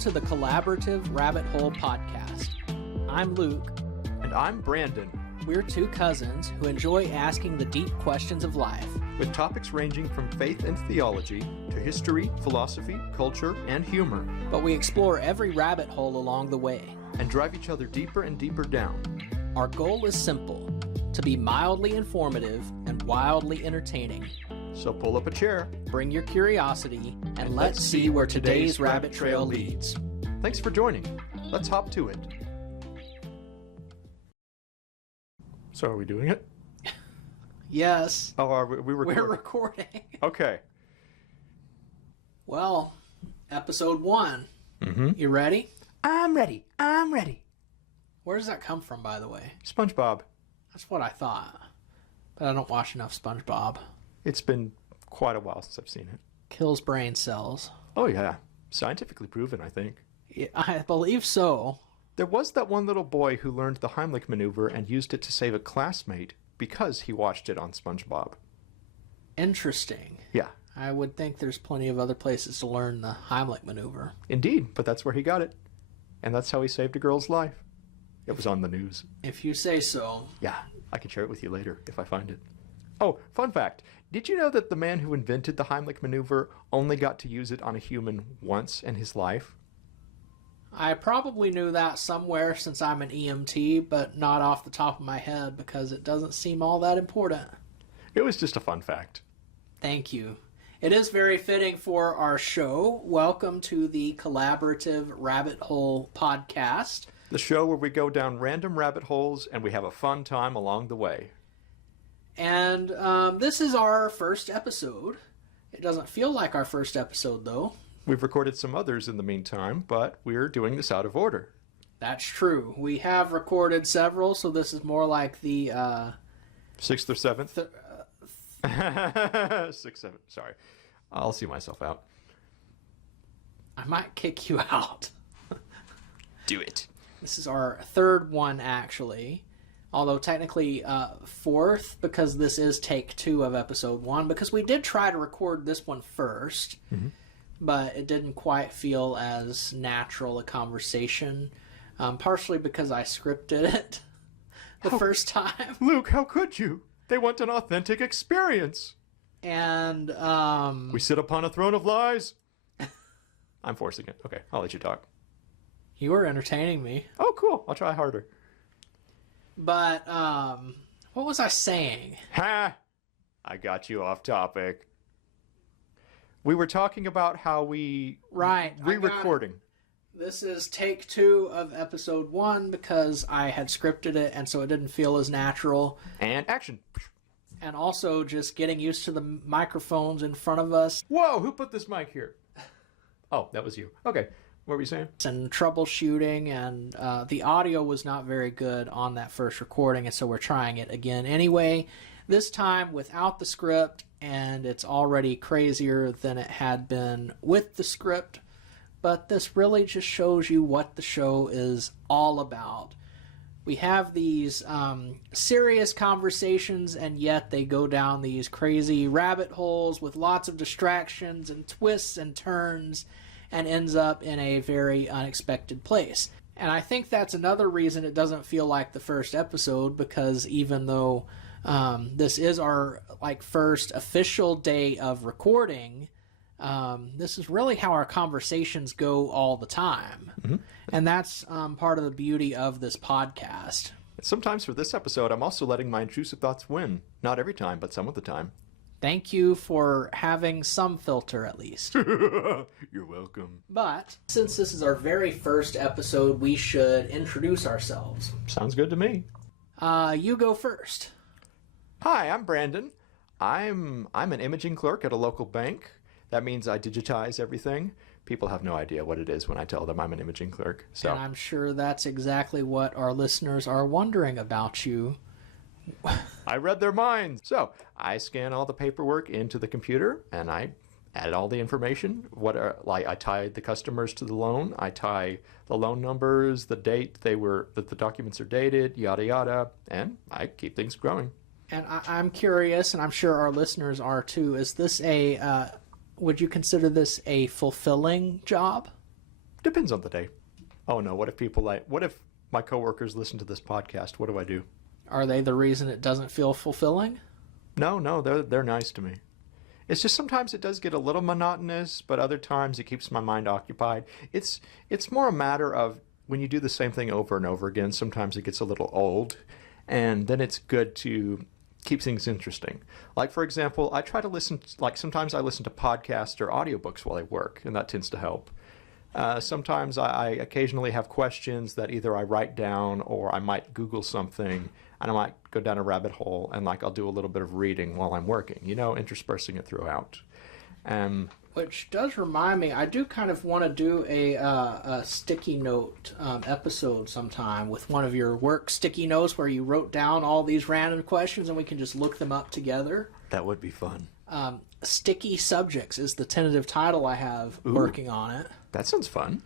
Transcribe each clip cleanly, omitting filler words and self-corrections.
to the Collaborative Rabbit Hole Podcast. I'm Luke. And I'm Brandon. We're two cousins who enjoy asking the deep questions of life. With topics ranging from faith and theology to history, philosophy, culture, and humor. But we explore every rabbit hole along the way. And drive each other deeper and deeper down. Our goal is simple, to be mildly informative and wildly entertaining. So pull up a chair, bring your curiosity, and let's see where today's rabbit trail leads. Thanks for joining. Let's hop to it. So are we doing it? Yes. Oh, are we recording? We're recording. Okay. Well, episode 1. Mm-hmm. You ready? I'm ready. Where does that come from, by the way? SpongeBob. That's what I thought. But I don't watch enough SpongeBob. It's been quite a while since I've seen it. Kills brain cells. Oh, yeah. Scientifically proven, I think. Yeah, I believe so. There was that one little boy who learned the Heimlich maneuver and used it to save a classmate because he watched it on SpongeBob. Interesting. Yeah. I would think there's plenty of other places to learn the Heimlich maneuver. Indeed, but that's where he got it. And that's how he saved a girl's life. It was on the news. If you say so. Yeah, I can share it with you later if I find it. Oh, fun fact. Did you know that the man who invented the Heimlich maneuver only got to use it on a human once in his life? I probably knew that somewhere since I'm an EMT, but not off the top of my head because it doesn't seem all that important. It was just a fun fact. Thank you. It is very fitting for our show. Welcome to the Collaborative Rabbit Hole Podcast. The show where we go down random rabbit holes and we have a fun time along the way. And this is our first episode. It doesn't feel like our first episode, though. We've recorded some others in the meantime, but we're doing this out of order. That's true. We have recorded several, so this is more like the... 6th or 7th? 6th, 7th. Sorry. I'll see myself out. I might kick you out. Do it. This is our third one, actually. Although technically fourth, because this is take 2 of episode 1. Because we did try to record this one first, but it didn't quite feel as natural a conversation. Partially because I scripted it the first time. Luke, how could you? They want an authentic experience. And we sit upon a throne of lies. I'm forcing it. Okay, I'll let you talk. You were entertaining me. Oh, cool. I'll try harder. But, what was I saying? Ha! I got you off topic. We were talking about how we... Right. Re-recording. This is take 2 of episode 1 because I had scripted it and so it didn't feel as natural. And action. And also just getting used to the microphones in front of us. Whoa, who put this mic here? Oh, that was you. Okay. What were you saying? And troubleshooting, and the audio was not very good on that first recording, and so we're trying it again anyway. This time without the script, and it's already crazier than it had been with the script. But this really just shows you what the show is all about. We have these serious conversations, and yet they go down these crazy rabbit holes with lots of distractions and twists and turns, and ends up in a very unexpected place. And I think that's another reason it doesn't feel like the first episode, because even though this is our first official day of recording, this is really how our conversations go all the time. Mm-hmm. And that's part of the beauty of this podcast. Sometimes for this episode, I'm also letting my intrusive thoughts win. Not every time, but some of the time. Thank you for having some filter, at least. You're welcome. But since this is our very first episode, we should introduce ourselves. Sounds good to me. You go first. Hi, I'm Brandon. I'm an imaging clerk at a local bank. That means I digitize everything. People have no idea what it is when I tell them I'm an imaging clerk. So. And I'm sure that's exactly what our listeners are wondering about you. I read their minds. So I scan all the paperwork into the computer and I added all the information. I tied the customers to the loan. I tie the loan numbers, the date that the documents are dated, yada yada, and I keep things growing. And I'm curious, and I'm sure our listeners are too. Is this would you consider this a fulfilling job? Depends on the day. Oh no, what if my coworkers listen to this podcast? What do I do? Are they the reason it doesn't feel fulfilling? No, they're nice to me. It's just sometimes it does get a little monotonous, but other times it keeps my mind occupied. It's more a matter of when you do the same thing over and over again, sometimes it gets a little old, and then it's good to keep things interesting. Like, for example, I try to listen, like sometimes I listen to podcasts or audiobooks while I work, and that tends to help. Sometimes I occasionally have questions that either I write down or I might Google something, and I might go down a rabbit hole, and like I'll do a little bit of reading while I'm working, interspersing it throughout. Which does remind me, I do kind of want to do a sticky note episode sometime with one of your work sticky notes where you wrote down all these random questions and we can just look them up together. That would be fun. Sticky Subjects is the tentative title I have working on it. That sounds fun.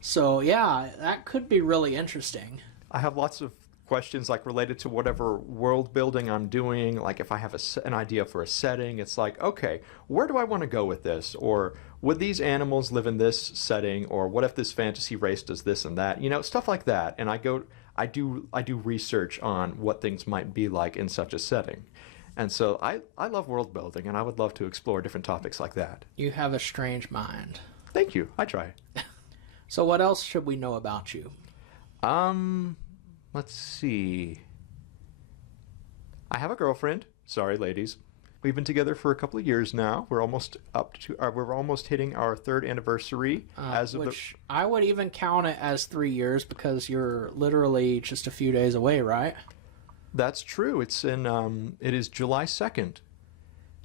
So yeah, that could be really interesting. I have lots of questions like related to whatever world building I'm doing. Like if I have an idea for a setting, it's like, okay, where do I want to go with this? Or would these animals live in this setting? Or what if this fantasy race does this and that? Stuff like that. And I do research on what things might be like in such a setting. And so I love world building, and I would love to explore different topics like that. You have a strange mind. Thank you. I try. So what else should we know about you? Let's see. I have a girlfriend. Sorry, ladies. We've been together for a couple of years now. We're almost hitting our 3rd anniversary which I would even count it as 3 years because you're literally just a few days away, right? That's true. It is July 2nd.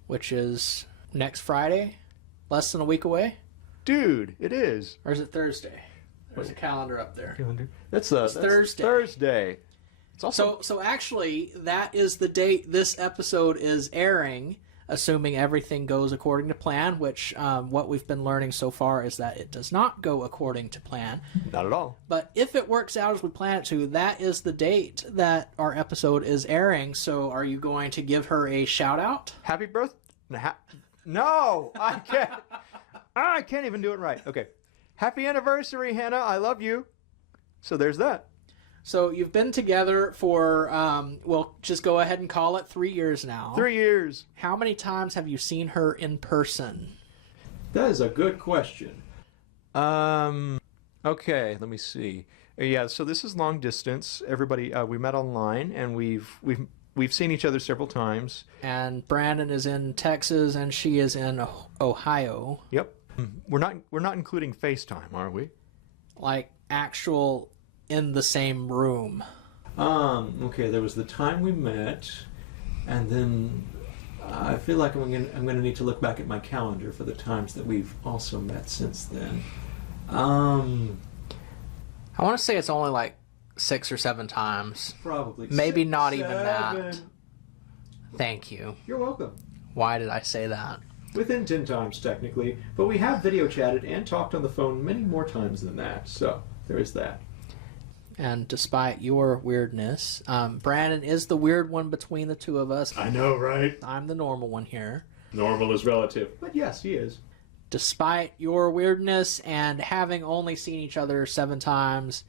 Which is next Friday? Less than a week away? Dude, it is. Or is it Thursday? There's a calendar up there. That's Thursday. Thursday. It's also So actually, that is the date this episode is airing, assuming everything goes according to plan, which what we've been learning so far is that it does not go according to plan. Not at all. But if it works out as we plan it to, that is the date that our episode is airing. So are you going to give her a shout out? Happy birthday. No, I can't. I can't even do it right. Okay. Happy anniversary, Hannah. I love you. So there's that. So you've been together for, we'll just go ahead and call it 3 years now. 3 years. How many times have you seen her in person? That is a good question. Okay, let me see. Yeah, so this is long distance. Everybody, we met online, and we've seen each other several times. And Brandon is in Texas, and she is in Ohio. Yep. We're not including FaceTime, are we? Like actual in the same room. Okay, there was the time we met, and then I feel like I'm gonna need to look back at my calendar for the times that we've also met since then. I want to say it's only like 6 or 7 times. Probably. Maybe 6, not 7. even that. Thank you. You're welcome. Why did I say that? Within 10 times, technically. But we have video chatted and talked on the phone many more times than that. So, there is that. And despite your weirdness, Brandon is the weird one between the two of us. I know, right? I'm the normal one here. Normal is relative. But yes, he is. Despite your weirdness and having only seen each other 7 times,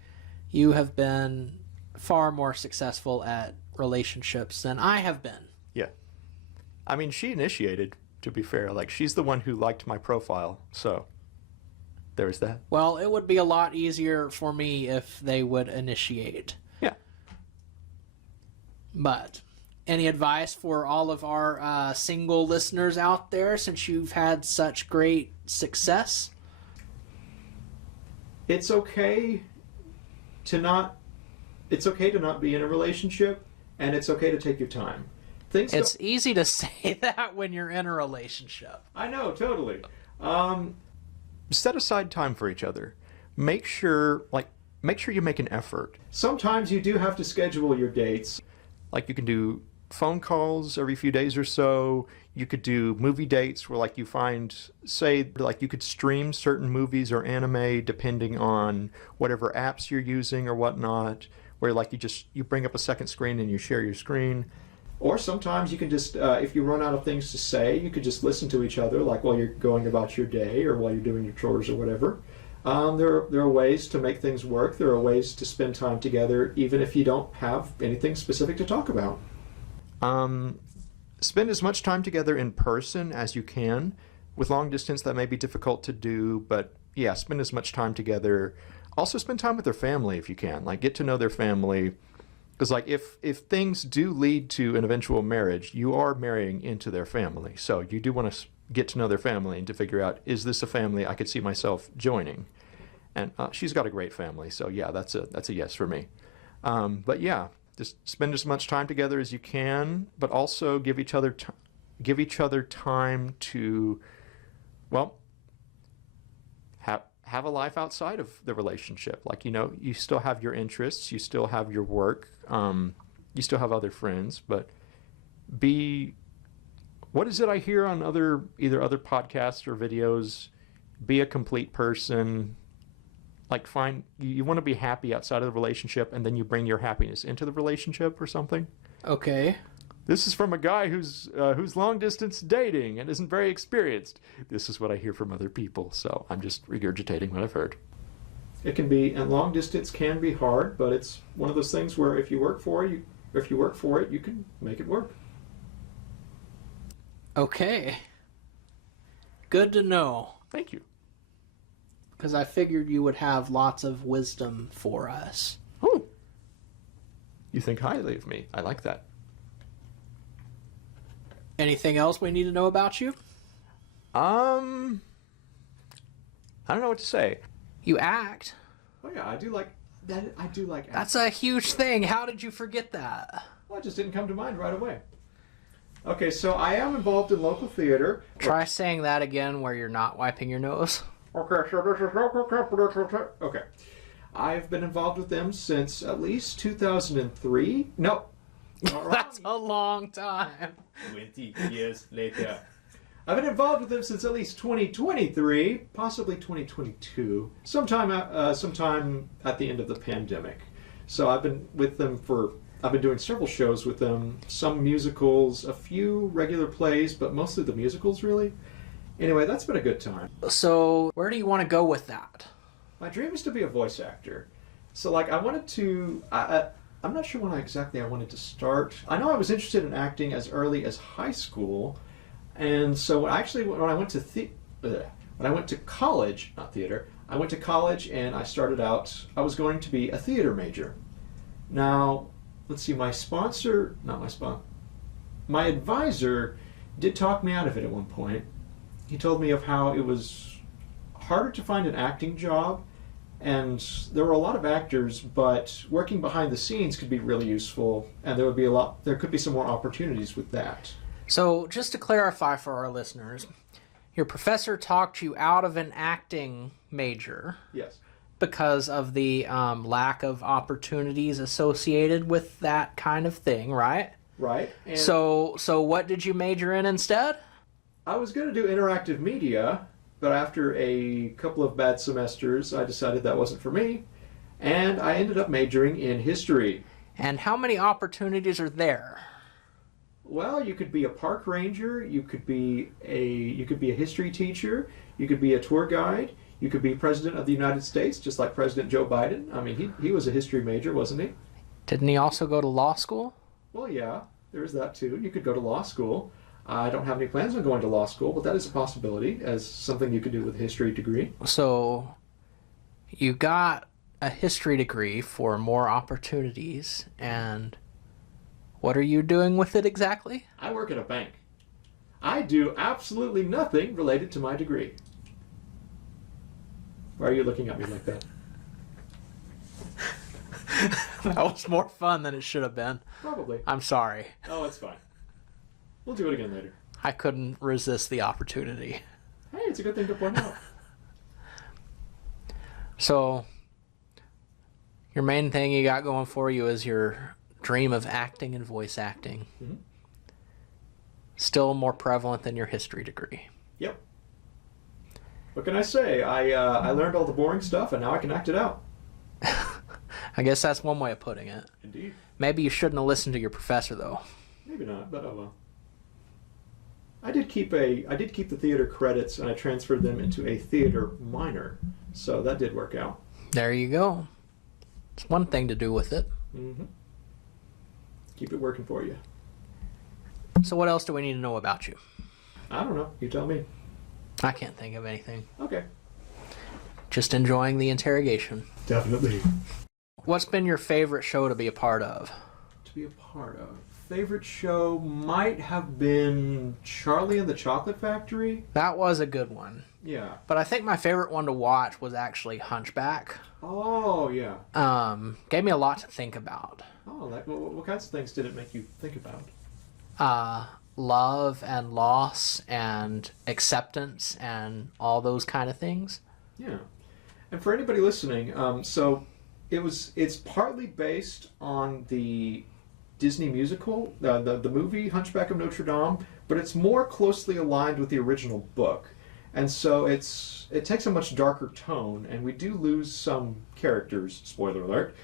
you have been far more successful at relationships than I have been. Yeah. I mean, she initiated, to be fair. Like, she's the one who liked my profile, so there's that. Well, it would be a lot easier for me if they would initiate. Yeah. But any advice for all of our single listeners out there since you've had such great success? It's okay to not be in a relationship, and it's okay to take your time. It's easy to say that when you're in a relationship. I know, totally. Set aside time for each other. Make sure you make an effort. Sometimes you do have to schedule your dates. Like, you can do phone calls every few days or so. You could do movie dates where, like, you could stream certain movies or anime depending on whatever apps you're using or whatnot, where, like, you bring up a second screen and you share your screen. Or sometimes you can just, if you run out of things to say, you could just listen to each other, like while you're going about your day or while you're doing your chores or whatever. There are ways to make things work. There are ways to spend time together, even if you don't have anything specific to talk about. Spend as much time together in person as you can. With long distance, that may be difficult to do, but yeah, spend as much time together. Also, spend time with their family if you can. Like, get to know their family. Because, like, if things do lead to an eventual marriage, you are marrying into their family. So you do want to get to know their family and to figure out, is this a family I could see myself joining? And she's got a great family, so yeah, that's a yes for me. But yeah, just spend as much time together as you can, but also give each other time to, well, have a life outside of the relationship. Like, you know, you still have your interests, you still have your work, you still have other friends, but what is it I hear on either other podcasts or videos? Be a complete person. Like, you want to be happy outside of the relationship, and then you bring your happiness into the relationship or something. Okay. This is from a guy who's long distance dating and isn't very experienced. This is what I hear from other people, so I'm just regurgitating what I've heard. And long distance can be hard, but it's one of those things where if you work for it, you can make it work. Okay. Good to know. Thank you. Because I figured you would have lots of wisdom for us. Oh, you think highly of me. I like that. Anything else we need to know about you? I don't know what to say. You act. Oh yeah, I do like that. I do like acting. That's a huge thing. How did you forget that? Well, it just didn't come to mind right away. Okay, so I am involved in local theater. Try saying that again where you're not wiping your nose. Okay, so this is local. Okay. I've been involved with them since at least 2003. No. That's a long time. 20 years later. I've been involved with them since at least 2023, possibly 2022, sometime at the end of the pandemic. So I've been doing several shows with them, some musicals, a few regular plays, but mostly the musicals, really. Anyway, that's been a good time. So where do you want to go with that? My dream is to be a voice actor. So, like, I wanted to... I'm not sure when I wanted to start. I know I was interested in acting as early as high school, and so actually when I went to college, not theater, I went to college and I started out, I was going to be a theater major. Now, let's see, my advisor did talk me out of it at one point. He told me of how it was harder to find an acting job, and there were a lot of actors, but working behind the scenes could be really useful, and there could be some more opportunities with that. So just to clarify for our listeners, your professor talked you out of an acting major. Yes. Because of the lack of opportunities associated with that kind of thing, right? Right. And so what did you major in instead? I was going to do interactive media, but after a couple of bad semesters, I decided that wasn't for me, and I ended up majoring in history. And how many opportunities are there? Well, you could be a park ranger, you could be a history teacher, you could be a tour guide, you could be president of the United States, just like President Joe Biden. I mean, he was a history major, wasn't he? Didn't he also go to law school? Well, yeah, there's that too. You could go to law school. I don't have any plans on going to law school, but that is a possibility as something you could do with a history degree. So you got a history degree for more opportunities, and what are you doing with it exactly? I work at a bank. I do absolutely nothing related to my degree. Why are you looking at me like that? That was more fun than it should have been. Probably. I'm sorry. Oh, it's fine. We'll do it again later. I couldn't resist the opportunity. Hey, it's a good thing to point out. So, your main thing you got going for you is your dream of acting and voice acting. Mm-hmm. Still more prevalent than your history degree. Yep. What can I say? I learned all the boring stuff, and now I can act it out. I guess that's one way of putting it. Indeed. Maybe you shouldn't have listened to your professor, though. Maybe not, but oh well. I did keep the theater credits, and I transferred them into a theater minor, so that did work out. There you go. It's one thing to do with it. Mm-hmm. Keep it working for you. So what else do we need to know about you? I don't know. You tell me. I can't think of anything. Okay. Just enjoying the interrogation. Definitely. What's been your favorite show to be a part of? To be a part of. Favorite show might have been Charlie and the Chocolate Factory. That was a good one. Yeah. But I think my favorite one to watch was actually Hunchback. Oh, yeah. Gave me a lot to think about. Oh, what kinds of things did it make you think about? Love and loss and acceptance and all those kind of things. Yeah. And for anybody listening, so it's partly based on the Disney musical, the movie Hunchback of Notre Dame, but it's more closely aligned with the original book. And so it takes a much darker tone, and we do lose some characters, spoiler alert.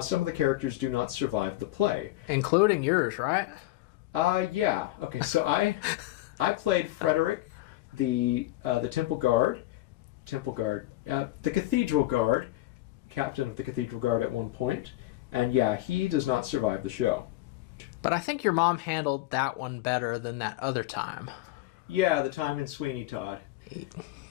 Some of the characters do not survive the play. Including yours, right? Yeah. Okay, so I played Frederick, the Temple Guard, the Cathedral Guard, captain of the Cathedral Guard at one point, and yeah, he does not survive the show. But I think your mom handled that one better than that other time. Yeah, the time in Sweeney Todd.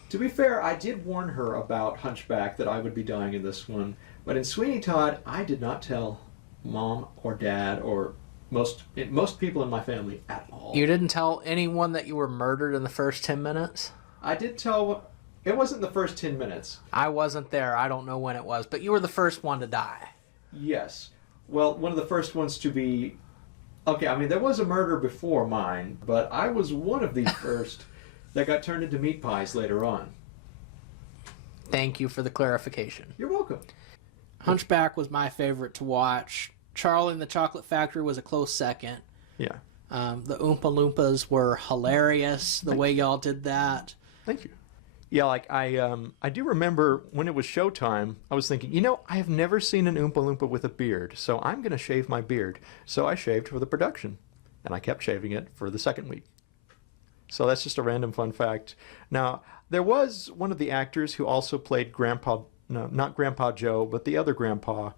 To be fair, I did warn her about Hunchback that I would be dying in this one, but in Sweeney Todd, I did not tell Mom or Dad or most people in my family at all. You didn't tell anyone that you were murdered in the first 10 minutes? I did tell... It wasn't the first 10 minutes. I wasn't there. I don't know when it was, but you were the first one to die. Yes. Well, one of the first ones to be... Okay, I mean, there was a murder before mine, but I was one of the first that got turned into meat pies later on. Thank you for the clarification. You're welcome. Hunchback was my favorite to watch. Charlie and the Chocolate Factory was a close second. Yeah. The Oompa Loompas were hilarious, the way y'all did that. Thank you. Yeah, like I do remember when it was showtime, I was thinking, I have never seen an Oompa Loompa with a beard, so I'm going to shave my beard. So I shaved for the production, and I kept shaving it for the second week. So that's just a random fun fact. Now, there was one of the actors who also played not Grandpa Joe, but the other grandpa.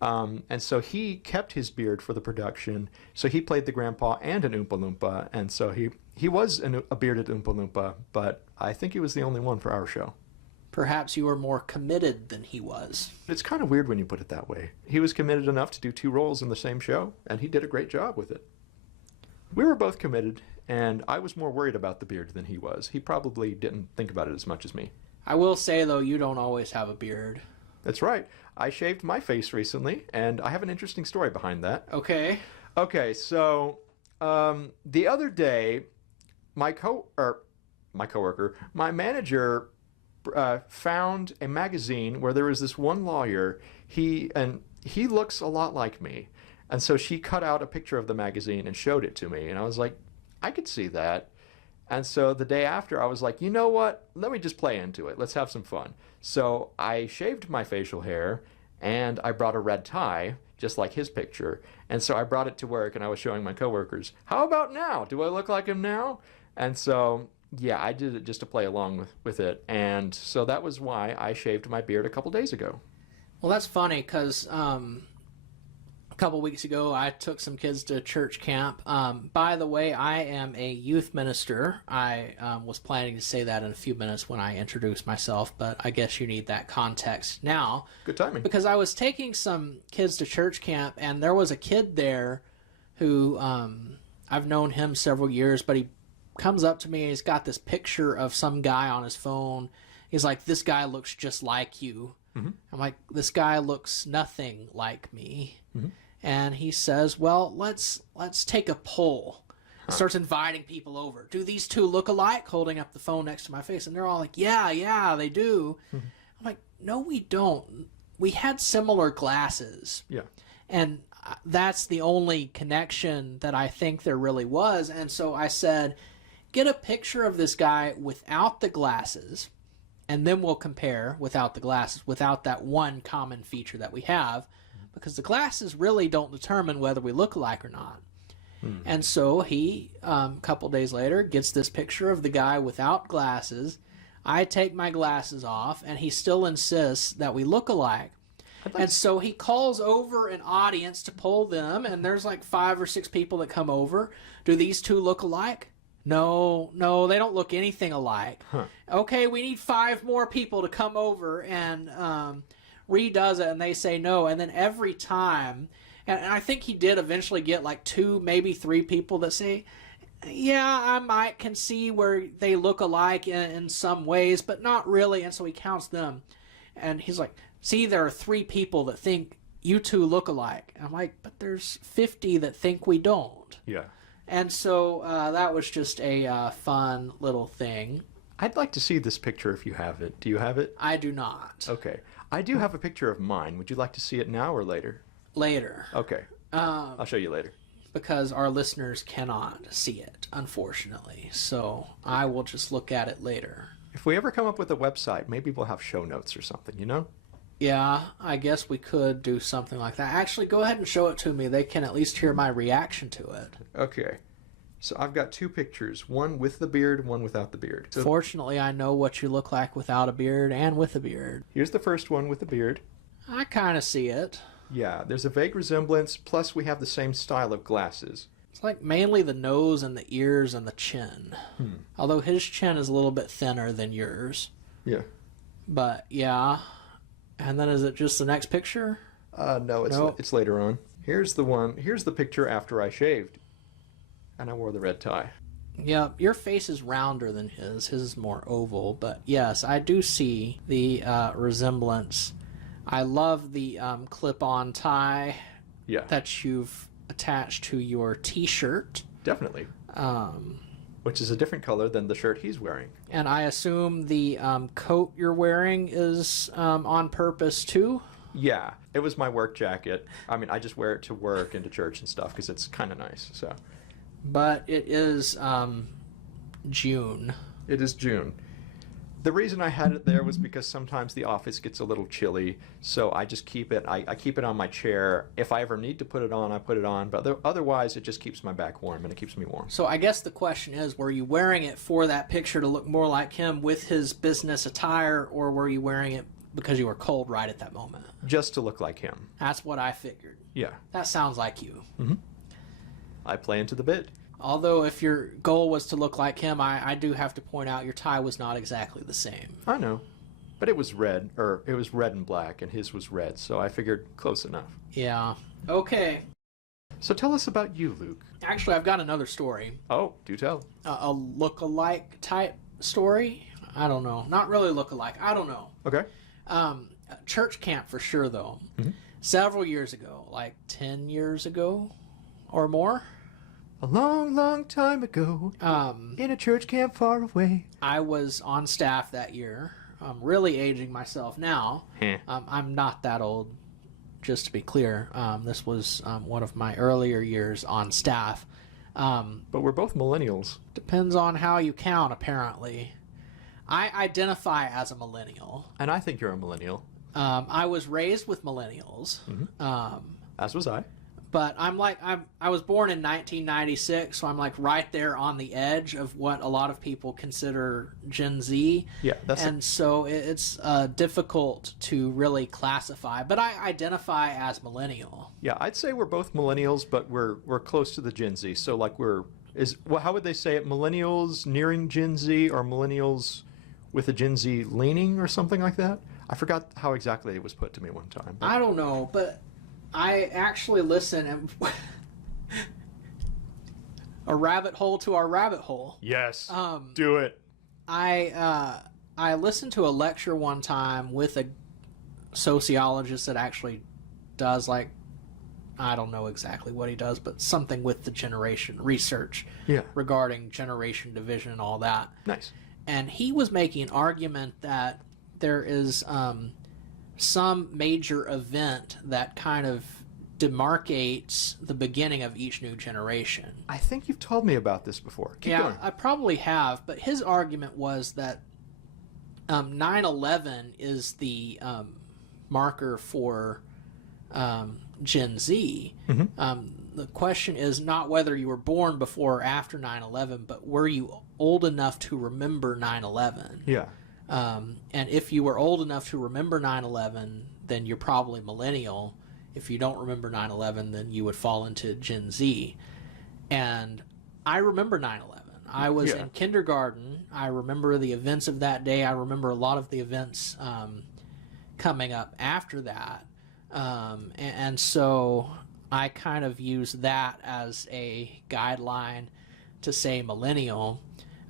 And so he kept his beard for the production. So he played the grandpa and an Oompa Loompa. And so he was a bearded Oompa Loompa, but I think he was the only one for our show. Perhaps you were more committed than he was. It's kind of weird when you put it that way. He was committed enough to do 2 roles in the same show, and he did a great job with it. We were both committed, and I was more worried about the beard than he was. He probably didn't think about it as much as me. I will say, though, you don't always have a beard. That's right. I shaved my face recently, and I have an interesting story behind that. Okay. Okay, so the other day, my manager found a magazine where there was this one lawyer. He looks a lot like me, and so she cut out a picture of the magazine and showed it to me, and I was like, I could see that. And so the day after, I was like, you know what? Let me just play into it. Let's have some fun. So I shaved my facial hair, and I brought a red tie, just like his picture. And so I brought it to work, and I was showing my coworkers, how about now? Do I look like him now? And so, yeah, I did it just to play along with it. And so that was why I shaved my beard a couple days ago. Well, that's funny, because a couple weeks ago, I took some kids to church camp. By the way, I am a youth minister. I was planning to say that in a few minutes when I introduce myself, but I guess you need that context now. Good timing. Because I was taking some kids to church camp, and there was a kid there who I've known him several years, but he comes up to me and he's got this picture of some guy on his phone. He's like, this guy looks just like you. Mm-hmm. I'm like, this guy looks nothing like me. Mm-hmm. And he says, well, let's take a poll. Starts inviting people over. Do these two look alike? Holding up the phone next to my face. And they're all like, yeah, they do. Mm-hmm. I'm like, no, we don't. We had similar glasses. Yeah. And that's the only connection that I think there really was. And so I said, get a picture of this guy without the glasses, and then we'll compare without the glasses, without that one common feature that we have. Because the glasses really don't determine whether we look alike or not. And so he, a couple days later, gets this picture of the guy without glasses. I take my glasses off, and he still insists that we look alike. And so he calls over an audience to poll them, and there's like 5 or 6 people that come over. Do these two look alike? No, they don't look anything alike. Okay, we need 5 more people to come over and redoes it, and they say no. And then every time, and I think he did eventually get like 2, maybe 3 people that say, yeah, I can see where they look alike in some ways, but not really. And so he counts them, and he's like, see, there are 3 people that think you two look alike. And I'm like, but there's 50 that think we don't. Yeah. And so that was just a fun little thing. I'd like to see this picture if you have it. Do you have it? I do not. Okay. I do have a picture of mine. Would you like to see it now or later? Later. Okay. I'll show you later. Because our listeners cannot see it, unfortunately. So I will just look at it later. If we ever come up with a website, maybe we'll have show notes or something, you know? Yeah, I guess we could do something like that. Actually, go ahead and show it to me. They can at least hear my reaction to it. Okay. So I've got 2 pictures, one with the beard, one without the beard. So Fortunately, I know what you look like without a beard and with a beard. here's the first one with the beard. I kind of see it. Yeah, there's a vague resemblance, plus we have the same style of glasses. It's like mainly the nose and the ears and the chin. Although his chin is a little bit thinner than yours. Yeah. But yeah. And then is it just the next picture? No, it's later on. Here's the picture after I shaved. And I wore the red tie. Yeah, your face is rounder than his. His is more oval. But yes, I do see the resemblance. I love the clip-on tie Yeah. that you've attached to your t-shirt. Definitely. Which is a different color than the shirt he's wearing. And I assume the coat you're wearing is on purpose too? Yeah, it was my work jacket. I mean, I just wear it to work and to church and stuff because it's kind of nice. So. But it is June. It is June. The reason I had it there was because sometimes the office gets a little chilly, so I just keep it. I keep it on my chair. If I ever need to put it on, I put it on. But otherwise, it just keeps my back warm and it keeps me warm. So I guess the question is, were you wearing it for that picture to look more like him with his business attire, or were you wearing it because you were cold right at that moment? Just to look like him. That's what I figured. Yeah. That sounds like you. I play into the bit. Although if your goal was to look like him, I do have to point out your tie was not exactly the same. I know. But it was red, or it was red and black, and his was red, so I figured close enough. Yeah. Okay. So tell us about you, Luke. Actually, I've got another story. Oh, do tell. A look-alike type story? I don't know. Not really look-alike. I don't know. Okay. Church camp for sure, though. Several years ago, like 10 years ago or more. A long, long time ago, in a church camp far away. I was on staff that year. I'm really aging myself now. I'm not that old, just to be clear. This was one of my earlier years on staff. But we're both millennials. Depends on how you count, apparently. I identify as a millennial. And I think you're a millennial. I was raised with millennials. As was I. But I was born in 1996, so I'm like right there on the edge of what a lot of people consider Gen Z. Yeah, so it's difficult to really classify. But I identify as millennial. Yeah, I'd say we're both millennials, but we're close to the Gen Z. So like how would they say it? Millennials nearing Gen Z, or millennials with a Gen Z leaning, or something like that? I forgot how exactly it was put to me one time. I don't know, but I actually listen and a rabbit hole to our rabbit hole. Yes. Do it. I listened to a lecture one time with a sociologist that actually does, like, I don't know exactly what he does, but something with the generation research regarding generation division and all that. Nice. And he was making an argument that there is some major event that kind of demarcates the beginning of each new generation. I think you've told me about this before. Keep going. I probably have, but his argument was that 9/11 is the marker for Gen Z. the question is not whether you were born before or after 9/11, but were you old enough to remember 9/11? Yeah. And if you were old enough to remember 9/11, then you're probably millennial. If you don't remember 9/11, then you would fall into Gen Z. And I remember 9/11. I was in kindergarten. I remember the events of that day. I remember a lot of the events coming up after that. And so I kind of use that as a guideline to say millennial.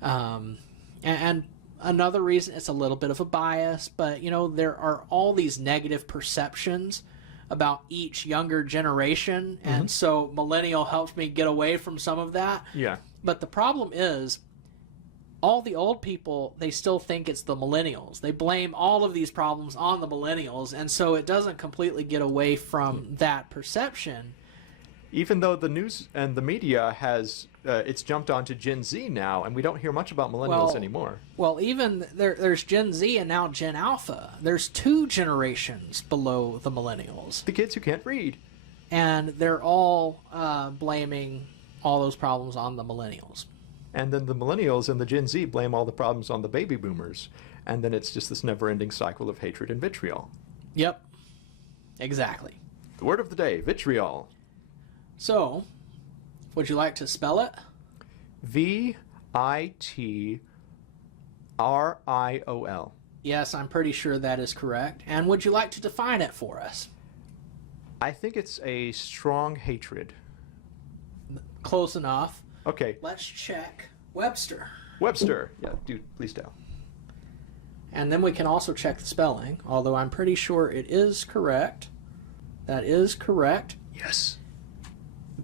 And another reason, it's a little bit of a bias, but there are all these negative perceptions about each younger generation, and so millennial helps me get away from some of that. Yeah. But the problem is, all the old people, they still think it's the millennials. They blame all of these problems on the millennials, and so it doesn't completely get away from that perception. Even though the news and the media has, it's jumped onto Gen Z now, and we don't hear much about millennials anymore. Well, even there's Gen Z and now Gen Alpha. There's 2 generations below the millennials. The kids who can't read. And they're all blaming all those problems on the millennials. And then the millennials and the Gen Z blame all the problems on the baby boomers. And then it's just this never-ending cycle of hatred and vitriol. Yep. Exactly. The word of the day, vitriol. So, would you like to spell it? V-I-T-R-I-O-L. Yes, I'm pretty sure that is correct. And would you like to define it for us? I think it's a strong hatred. Close enough. Okay. Let's check Webster. Webster. Yeah, dude, please do. And then we can also check the spelling, although I'm pretty sure it is correct. That is correct. Yes.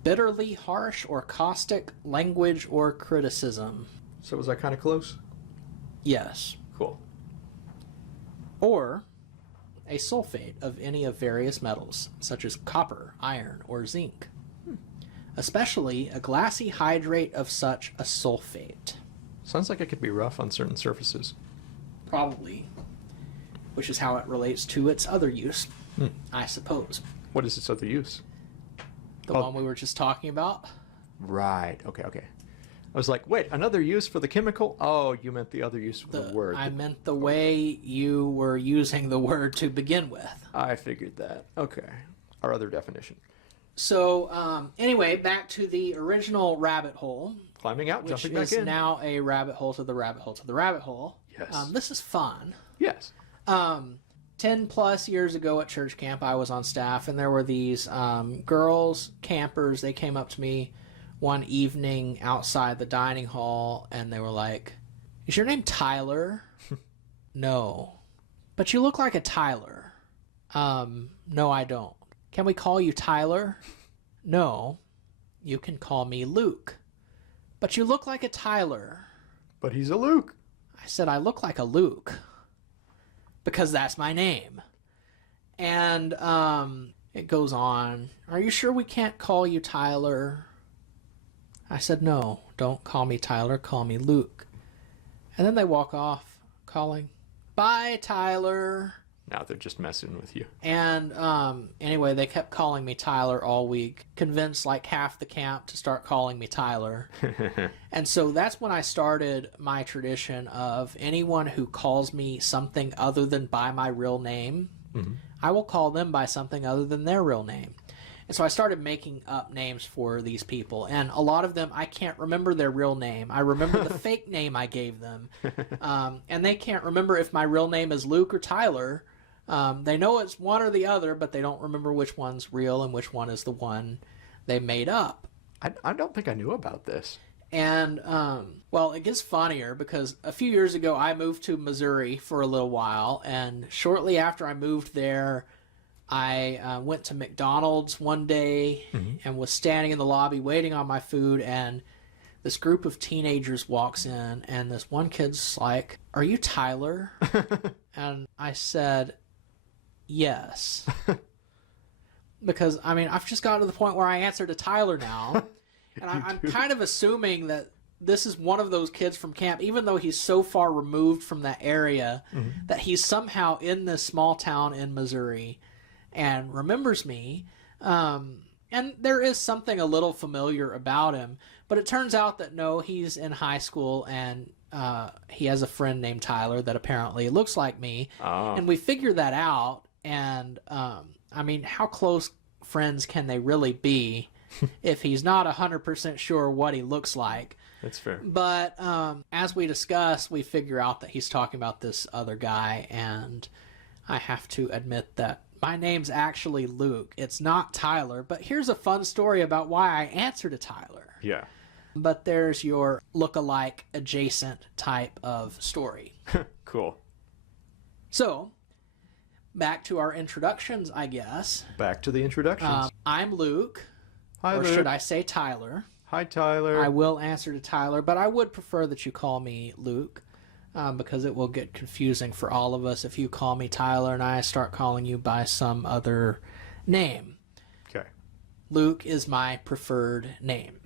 Bitterly harsh or caustic language or criticism. So was I kind of close? Yes. Cool. Or a sulfate of any of various metals, such as copper, iron, or zinc. Especially a glassy hydrate of such a sulfate. Sounds like it could be rough on certain surfaces. Probably. Which is how it relates to its other use, I suppose. What is its other use? The one we were just talking about? Right. Okay. I was like, wait, another use for the chemical? Oh, you meant the other use for the word. I meant the way you were using the word to begin with. I figured that. Okay. Our other definition. So, anyway, back to the original rabbit hole. Climbing out, which jumping back is in. now a rabbit hole to the rabbit hole to the rabbit hole. Yes. This is fun. Yes. 10 plus years ago at church camp, I was on staff, and there were these girls, campers. They came up to me one evening outside the dining hall, and they were like, "Is your name Tyler?" "No." "But you look like a Tyler." No, I don't." "Can we call you Tyler?" "No, you can call me Luke." "But you look like a Tyler." But he's a Luke. I said, "I look like a Luke because that's my name." And it goes on. "Are you sure we can't call you Tyler?" I said, "No, don't call me Tyler, call me Luke." And then they walk off calling, "Bye, Tyler." Now they're just messing with you. And anyway, they kept calling me Tyler all week, convinced like half the camp to start calling me Tyler. And so that's when I started my tradition of anyone who calls me something other than by my real name, I will call them by something other than their real name. And so I started making up names for these people. And a lot of them, I can't remember their real name. I remember the fake name I gave them. And they can't remember if my real name is Luke or Tyler. They know it's one or the other, but they don't remember which one's real and which one is the one they made up. I don't think I knew about this. And, well, it gets funnier because a few years ago I moved to Missouri for a little while, and shortly after I moved there, I went to McDonald's one day and was standing in the lobby waiting on my food, and this group of teenagers walks in, and this one kid's like, "Are you Tyler?" And I said, "Yes." Because, I mean, I've just gotten to the point where I answer to Tyler now. And I'm kind of assuming that this is one of those kids from camp, even though he's so far removed from that area, that he's somehow in this small town in Missouri and remembers me. And And there is something a little familiar about him, but it turns out that no, he's in high school and he has a friend named Tyler that apparently looks like me. Oh. And we figured that out. And I mean, how close friends can they really be if he's not 100% sure what he looks like? That's fair. But as we discuss, we figure out that he's talking about this other guy, and I have to admit that my name's actually Luke. It's not Tyler, but here's a fun story about why I answer to Tyler. Yeah. But there's your look-alike adjacent type of story. Cool. So, back to our introductions, I guess. Back to the introductions. I'm Luke. Hi, or Luke. should I say Tyler? Hi, Tyler. I will answer to Tyler, but I would prefer that you call me Luke, because it will get confusing for all of us if you call me Tyler and I start calling you by some other name. Okay. Luke is my preferred name.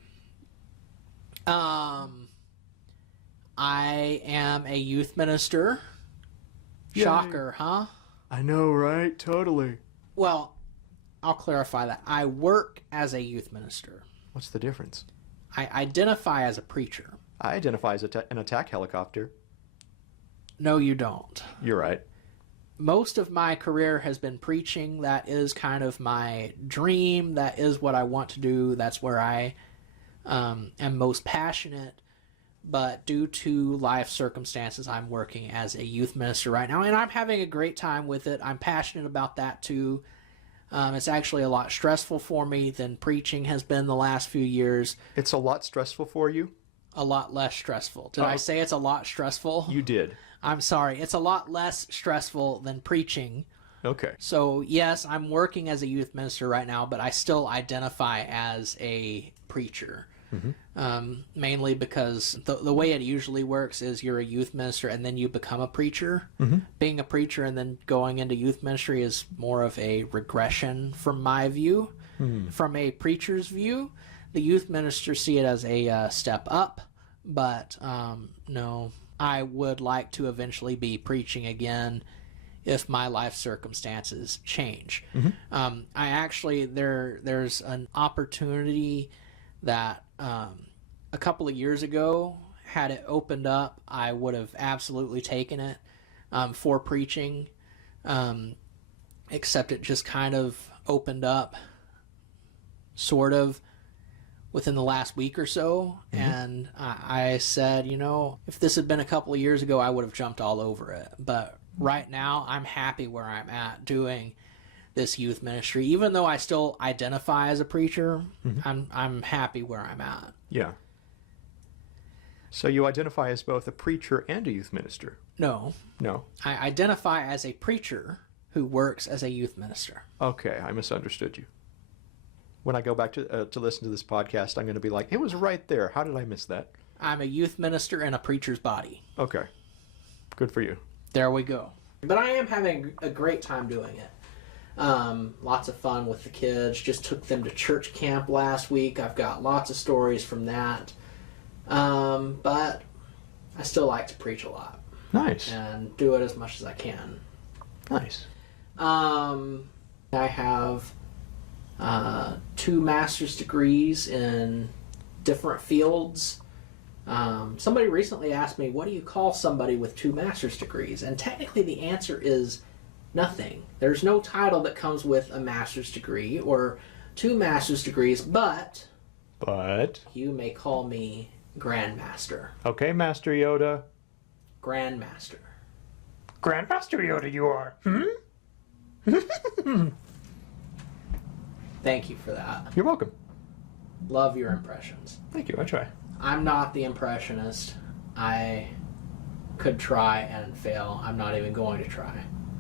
I am a youth minister. Yay. Shocker, huh? I know, right? Totally. Well, I'll clarify that. I work as a youth minister. What's the difference? I identify as a preacher. I identify as an attack helicopter. No, you don't. You're right. Most of my career has been preaching. That is kind of my dream. That is what I want to do. That's where I am most passionate. But due to life circumstances, I'm working as a youth minister right now, and I'm having a great time with it. I'm passionate about that too. It's actually a lot stressful for me than preaching has been the last few years. It's a lot stressful for you? A lot less stressful. Did I say it's a lot stressful? You did. I'm sorry. It's a lot less stressful than preaching. Okay. So, yes, I'm working as a youth minister right now, but I still identify as a preacher. Mainly because the way it usually works is you're a youth minister and then you become a preacher. Being a preacher and then going into youth ministry is more of a regression from my view. From a preacher's view, the youth ministers see it as a step up, but no, I would like to eventually be preaching again if my life circumstances change. I actually, there's an opportunity that a couple of years ago, had it opened up, I would have absolutely taken it for preaching, except it just kind of opened up sort of within the last week or so, and I said, you know, if this had been a couple of years ago, I would have jumped all over it, but right now, I'm happy where I'm at doing this youth ministry. Even though I still identify as a preacher, I'm happy where I'm at. Yeah. So you identify as both a preacher and a youth minister? No. No. I identify as a preacher who works as a youth minister. Okay, I misunderstood you. When I go back to listen to this podcast, I'm going to be like, it was right there. How did I miss that? I'm a youth minister in a preacher's body. Okay. Good for you. There we go. But I am having a great time doing it. Lots of fun with the kids. Just took them to church camp last week. I've got lots of stories from that. But I still like to preach a lot. Nice. And do it as much as I can. Nice. I have 2 master's degrees in different fields. Somebody recently asked me, what do you call somebody with 2 master's degrees? And technically the answer is nothing. There's no title that comes with a master's degree or 2 master's degrees, but you may call me Grandmaster. Okay, Master Yoda. Grandmaster. Grandmaster Yoda you are. Thank you for that. You're welcome. Love your impressions. Thank you, I try. I'm not the impressionist. I could try and fail. I'm not even going to try.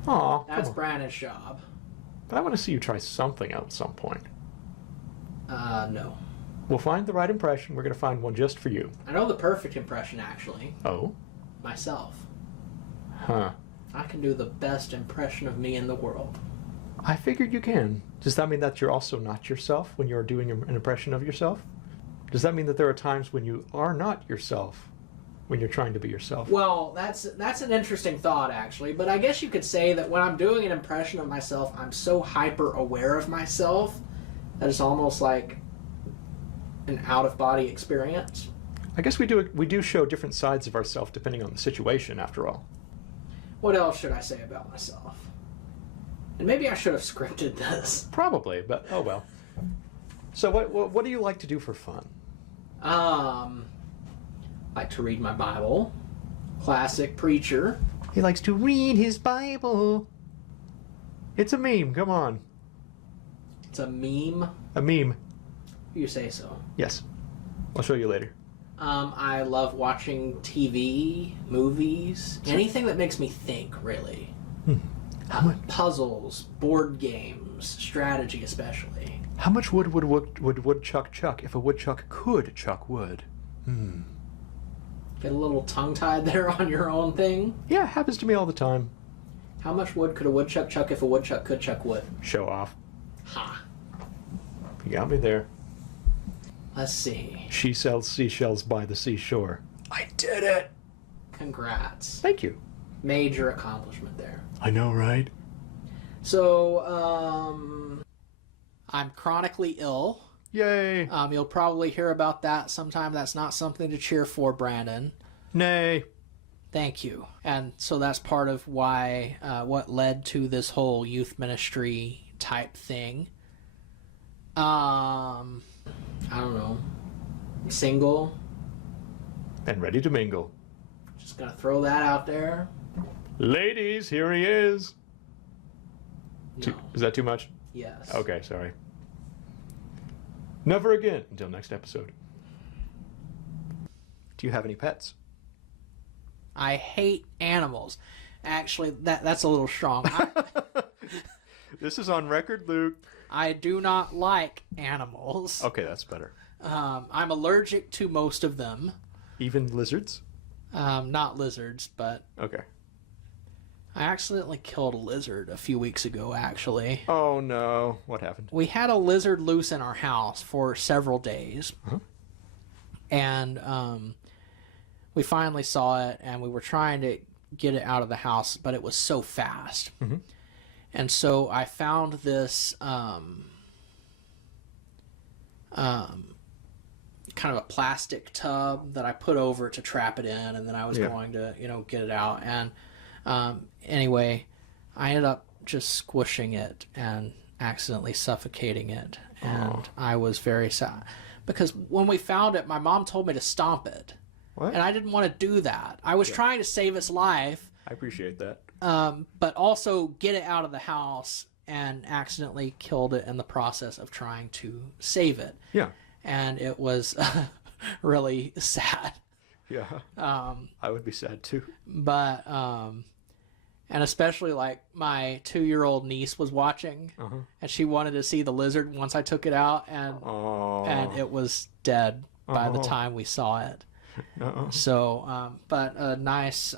Aw. That's Brandon's job. But I want to see you try something out at some point. No. We'll find the right impression. We're going to find one just for you. I know the perfect impression, actually. Oh? Myself. Huh. I can do the best impression of me in the world. I figured you can. Does that mean that you're also not yourself when you're doing an impression of yourself? Does that mean that there are times when you are not yourself when you're trying to be yourself? Well, that's an interesting thought, actually. But I guess you could say that when I'm doing an impression of myself, I'm so hyper aware of myself that is almost like an out-of-body experience. I guess we do show different sides of ourselves depending on the situation, after all. What else should I say about myself? And maybe I should have scripted this. Probably, but oh well. So what do you like to do for fun? Like to read my Bible. Classic preacher. He likes to read his Bible. It's a meme, come on. It's a meme. A meme. You say so. Yes. I'll show you later. I love watching TV, movies, anything that makes me think, really. Puzzles, board games, strategy especially. How much wood would woodchuck chuck if a woodchuck could chuck wood? Get a little tongue-tied there on your own thing. Yeah, it happens to me all the time. How much wood could a woodchuck chuck if a woodchuck could chuck wood? Show off. Ha. You got me there. Let's see. She sells seashells by the seashore. I did it! Congrats. Thank you. Major accomplishment there. I know, right? So, I'm chronically ill. Yay! You'll probably hear about that sometime. That's not something to cheer for, Brandon. Nay. Thank you. And so that's part of why, what led to this whole youth ministry type thing. I don't know. Single. And ready to mingle. Just gonna throw that out there. Ladies, here he is. No. Is that too much? Yes. Okay, sorry. Never again until next episode. Do you have any pets? I hate animals. Actually, that's a little strong. This is on record, Luke. I do not like animals. Okay, that's better. I'm allergic to most of them. Even lizards? Not lizards, but Okay. I accidentally killed a lizard a few weeks ago, actually. Oh no. What happened? We had a lizard loose in our house for several days. Uh-huh. And we finally saw it, and we were trying to get it out of the house, but it was so fast. Mm-hmm. And so I found this kind of a plastic tub that I put over to trap it in, and then I was going to, get it out. And anyway, I ended up just squishing it and accidentally suffocating it. And I was very sad. Because when we found it, my mom told me to stomp it. What? And I didn't want to do that. I was trying to save its life. I appreciate that. But also get it out of the house, and accidentally killed it in the process of trying to save it. Yeah. And it was really sad. Yeah. I would be sad too. But, and especially like my 2-year-old niece was watching, and she wanted to see the lizard once I took it out, and it was dead by the time we saw it. So, but a nice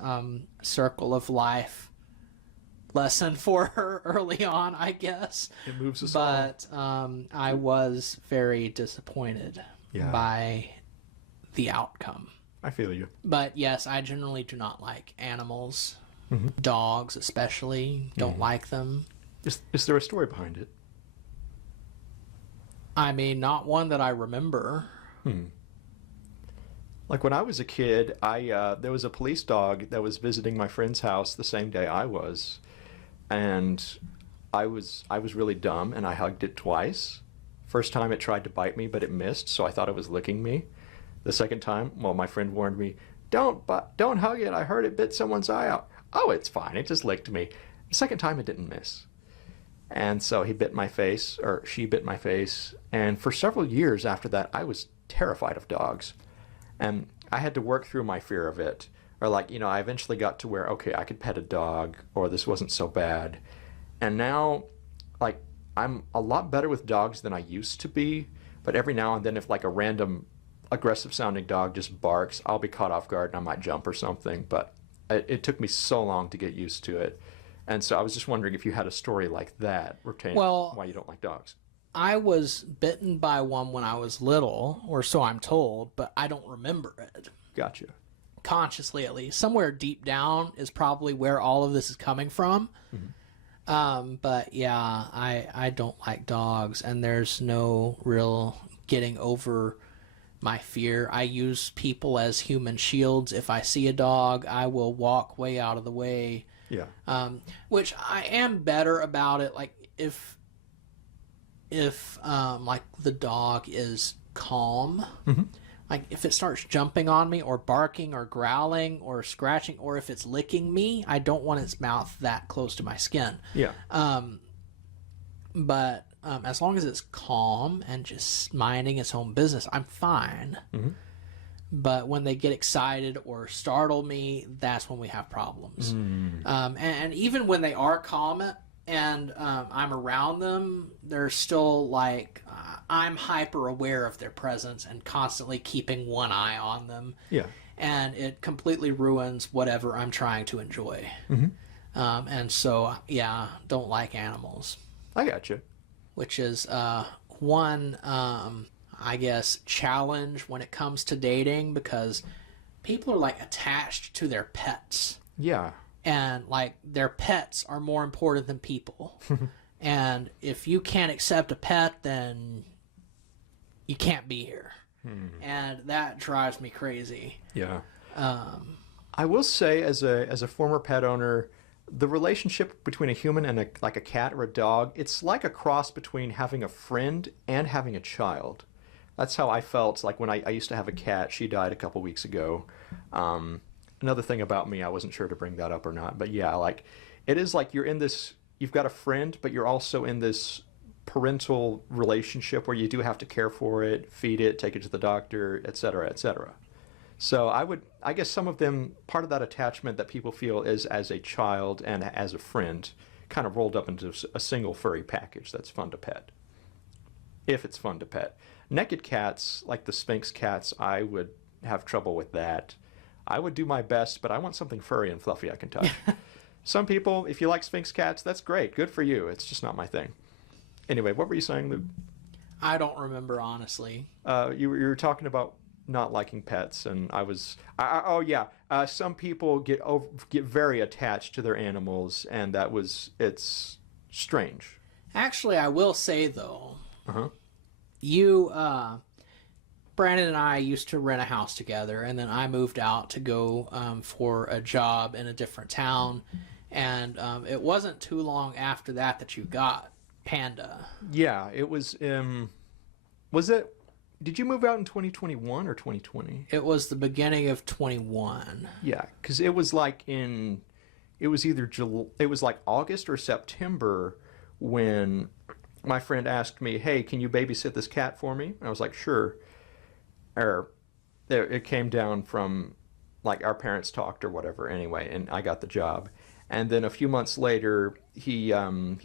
circle of life lesson for her early on, I guess. It moves us all. But I was very disappointed by the outcome. I feel you. But yes, I generally do not like animals. Dogs especially. Don't like them. Is there a story behind it? I mean, not one that I remember. Like when I was a kid, there was a police dog that was visiting my friend's house the same day I was, and I was really dumb, and I hugged it twice. First time it tried to bite me, but it missed, so I thought it was licking me. The second time, well, my friend warned me, don't hug it. I heard it bit someone's eye out. Oh, it's fine. It just licked me. The second time, it didn't miss. And so he bit my face, or she bit my face, and for several years after that, I was terrified of dogs. And I had to work through my fear of it. Or I eventually got to where, okay, I could pet a dog, or this wasn't so bad. And now, I'm a lot better with dogs than I used to be. But every now and then, if a random aggressive-sounding dog just barks, I'll be caught off guard and I might jump or something. But it took me so long to get used to it. And so I was just wondering if you had a story like that pertaining why you don't like dogs. I was bitten by one when I was little, or so I'm told, but I don't remember it. Gotcha. Consciously, at least. Somewhere deep down is probably where all of this is coming from. But yeah, I don't like dogs, and there's no real getting over my fear. I use people as human shields. If I see a dog, I will walk way out of the way. Yeah. Which I am better about it. Like if like the dog is calm, like if it starts jumping on me or barking or growling or scratching, or if it's licking me, I don't want its mouth that close to my skin. Yeah. But as long as it's calm and just minding its own business, I'm fine. But when they get excited or startle me, that's when we have problems. And even when they are calm and I'm around them, they're still like, I'm hyper aware of their presence and constantly keeping one eye on them. Yeah. And it completely ruins whatever I'm trying to enjoy. And so, yeah, don't like animals. I got you. Which is one, I guess, challenge when it comes to dating, because people are like attached to their pets. Yeah. And like their pets are more important than people. And if you can't accept a pet, then you can't be here. And that drives me crazy. Yeah. I will say, as a former pet owner, the relationship between a human and a cat or a dog, it's like a cross between having a friend and having a child. That's how I felt like when I used to have a cat. She died a couple weeks ago. Another thing about me, I wasn't sure to bring that up or not, but yeah, like it is like you've got a friend, but you're also in this parental relationship where you do have to care for it, feed it, take it to the doctor, etc., etc. So I guess some of them, part of that attachment that people feel is as a child and as a friend, kind of rolled up into a single furry package that's fun to pet. If it's fun to pet. Naked cats, like the Sphinx cats, I would have trouble with that. I would do my best, but I want something furry and fluffy I can touch. Some people, if you like Sphinx cats, that's great. Good for you. It's just not my thing. Anyway, what were you saying, Luke? I don't remember, honestly. You were talking about not liking pets, and some people get very attached to their animals, and it's strange. Actually, I will say though, you Brandon and I used to rent a house together, and then I moved out to go for a job in a different town, and it wasn't too long after that you got Panda. Yeah, it was. Was it? Did you move out in 2021 or 2020? It was the beginning of 21. Yeah, because it was like it was like August or September when my friend asked me, "Hey, can you babysit this cat for me?" And I was like, "Sure." It came down from like our parents talked or whatever anyway, and I got the job. And then a few months later, he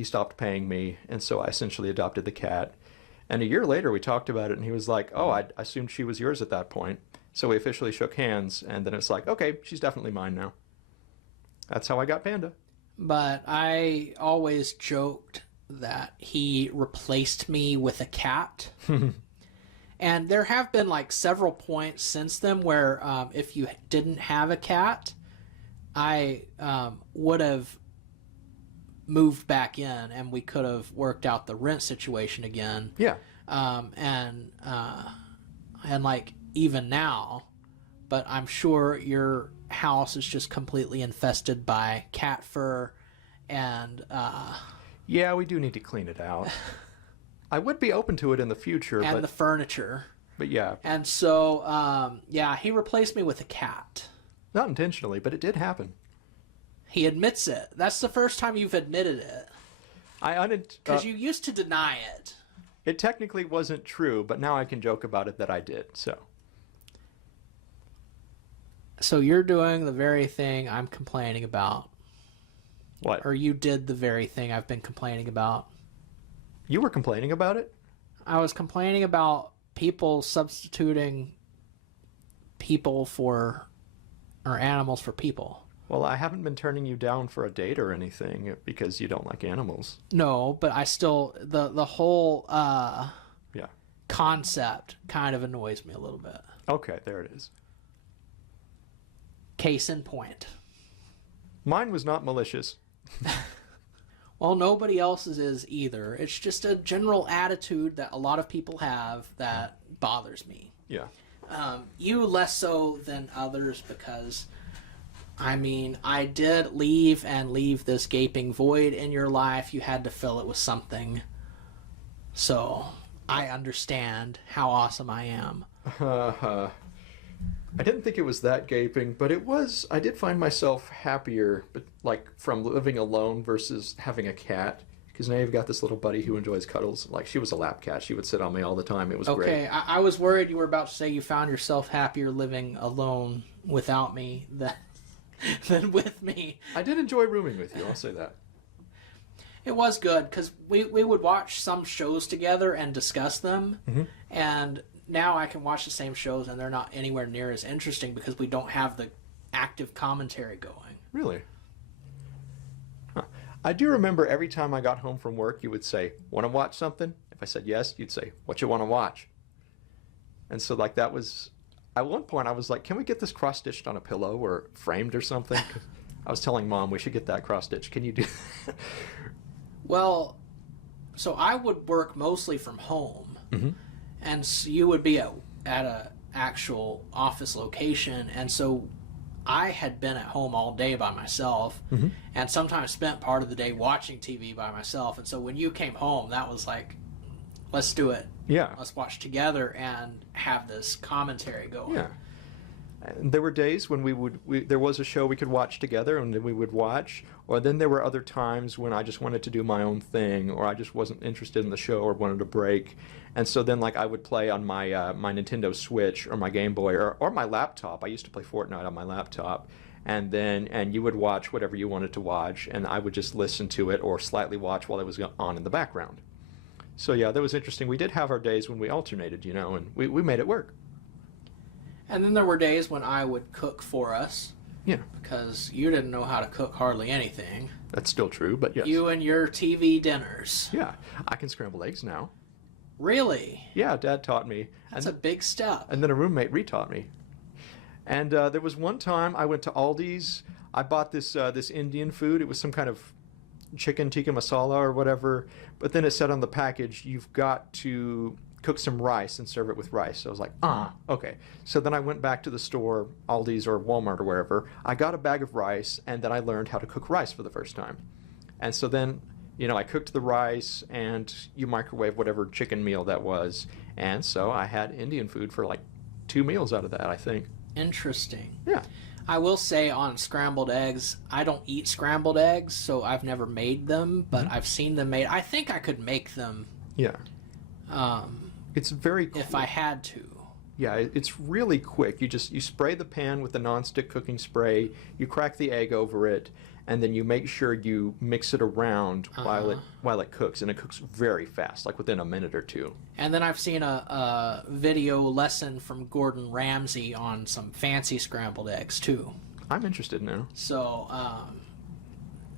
stopped paying me, and so I essentially adopted the cat. And a year later, we talked about it, and he was like, "Oh, I assumed she was yours at that point." So we officially shook hands, and then it's like, "Okay, she's definitely mine now." That's how I got Panda. But I always joked that he replaced me with a cat. And there have been like several points since then where if you didn't have a cat, I would have moved back in and we could have worked out the rent situation again. Yeah. And like even now, but I'm sure your house is just completely infested by cat fur and yeah, we do need to clean it out. I would be open to it in the future, and the furniture. But yeah. And so yeah, he replaced me with a cat. Not intentionally, but it did happen. He admits it. That's the first time you've admitted it. Because you used to deny it. It technically wasn't true, but now I can joke about it that I did, so. So you're doing the very thing I'm complaining about. What? Or you did the very thing I've been complaining about. You were complaining about it? I was complaining about people substituting people for, or animals for people. Well, I haven't been turning you down for a date or anything because you don't like animals. No, but I still, the whole yeah, concept kind of annoys me a little bit. Okay, there it is. Case in point. Mine was not malicious. Well, nobody else's is either. It's just a general attitude that a lot of people have that bothers me. Yeah. You less so than others because, I mean, I did leave this gaping void in your life. You had to fill it with something. So, I understand how awesome I am. I didn't think it was that gaping, but it was. I did find myself happier, but like from living alone versus having a cat. Because now you've got this little buddy who enjoys cuddles. Like, she was a lap cat. She would sit on me all the time. It was great. Okay, I was worried you were about to say you found yourself happier living alone without me than with me. I did enjoy rooming with you. I'll say that. It was good because we would watch some shows together and discuss them, and now I can watch the same shows and they're not anywhere near as interesting because we don't have the active commentary going. Really? Huh. I do remember every time I got home from work, you would say, "Want to watch something?" If I said yes, you'd say, "What you want to watch?" And so, like, that was... At one point, I was like, can we get this cross-stitched on a pillow or framed or something? 'Cause I was telling Mom we should get that cross-stitched. Can you do that? Well, so I would work mostly from home, Mm-hmm. and so you would be at a actual office location, and so I had been at home all day by myself, and sometimes spent part of the day watching TV by myself. And so when you came home, that was like, let's do it. Yeah. Let's watch together and have this commentary going. Yeah. And there were days when there was a show we could watch together and then we would watch, or then there were other times when I just wanted to do my own thing, or I just wasn't interested in the show or wanted a break. And so then, like, I would play on my my Nintendo Switch or my Game Boy or my laptop. I used to play Fortnite on my laptop. And you would watch whatever you wanted to watch, and I would just listen to it or slightly watch while it was on in the background. So yeah, that was interesting. We did have our days when we alternated, and we made it work. And then there were days when I would cook for us. Yeah. Because you didn't know how to cook hardly anything. That's still true, but yes. You and your TV dinners. Yeah, I can scramble eggs now. Really? Yeah, Dad taught me. That's a big step. And then a roommate retaught me. And there was one time I went to Aldi's. I bought this Indian food. It was some kind of chicken tikka masala or whatever. But then it said on the package, you've got to cook some rice and serve it with rice. So I was like, okay. So then I went back to the store, Aldi's or Walmart or wherever. I got a bag of rice, and then I learned how to cook rice for the first time. And so then, I cooked the rice, and you microwave whatever chicken meal that was. And so I had Indian food for like 2 meals out of that, I think. Interesting. Yeah. I will say on scrambled eggs, I don't eat scrambled eggs, so I've never made them, but I've seen them made. I think I could make them. Yeah. It's very quick. If I had to. Yeah, it's really quick. You spray the pan with the nonstick cooking spray, you crack the egg over it, and then you make sure you mix it around while it cooks, and it cooks very fast, like within a minute or two. And then I've seen a video lesson from Gordon Ramsay on some fancy scrambled eggs too. I'm interested now. So